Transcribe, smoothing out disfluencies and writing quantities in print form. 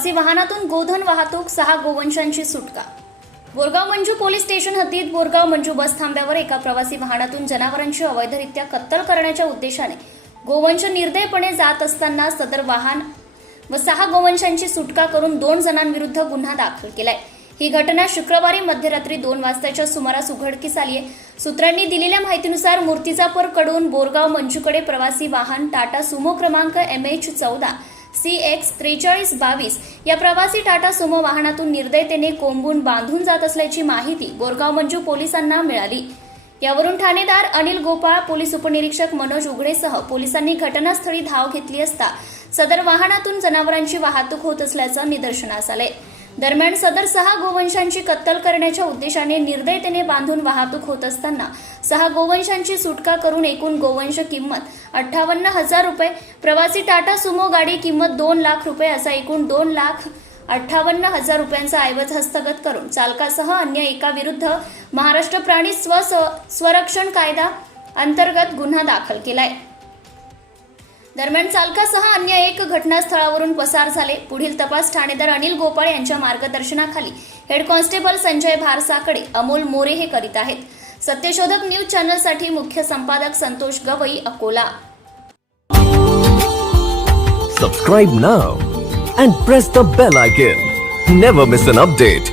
प्रवासी वाहनातून गोधन वाहतूक, 6 गोवंशांची सुटका। बोरगाव मंजू पोलीस स्टेशन हद्दीत बोरगाव मंजू बस थांब्यावर एका प्रवासी वाहनातून जनावरांची अवैधरित्या कत्तल करण्याच्या उद्देशाने गोवंश निर्दयपणे जात असताना सदर वाहन व 6 गोवंशांची सुटका करून 2 जणांविरुद्ध गुन्हा दाखल केलाय। ही घटना शुक्रवारी मध्यरात्री 2 वाजताच्या सुमारास उघडकीस आली आहे। सूत्रांनी दिलेल्या माहितीनुसार मूर्तिजापूर कडून बोरगाव मंजूकडे प्रवासी वाहन टाटा सुमो क्रमांक MH14 CX 4322 या प्रवासी टाटा सुमो वाहनातून निर्दयतेने कोंबून बांधून जात असल्याची माहिती बोरगाव मंजू पोलिसांना मिळाली। यावरून ठाणेदार अनिल गोपाळ, पोलीस उपनिरीक्षक मनोज उघडेसह पोलिसांनी घटनास्थळी धाव घेतली असता सदर वाहनातून जनावरांची वाहतूक होत असल्याचं निदर्शनास आले। दरम्यान सदर 6 गोवंशांची कत्तल करण्याच्या उद्देशाने निर्दयतेने बांधून वाहतूक होत असताना 6 गोवंशांची सुटका करून एकूण गोवंश किंमत 58,000 रुपये, प्रवासी टाटा सुमो गाडी किंमत 2 लाख रुपये असा एकूण 2,58,000 रुपयांचा ऐवज हस्तगत करून चालकासह अन्य एका विरुद्ध महाराष्ट्र प्राणी स्वरक्षण कायदा अंतर्गत गुन्हा दाखल केलाय। दरम्यान चालकासह अन्य एक घटनास्थळावरून पसार झाले। पुढील तपास ठाणेदार अनिल गोपाळ यांच्या मार्गदर्शनाखाली हेड कॉन्स्टेबल संजय भारसाकडे अमोल मोरे हे करीत आहेत। सत्यशोधक न्यूज चॅनलसाठी मुख्य संपादक Santosh Gavai, Akola. Subscribe now and press the bell icon. Never miss an update.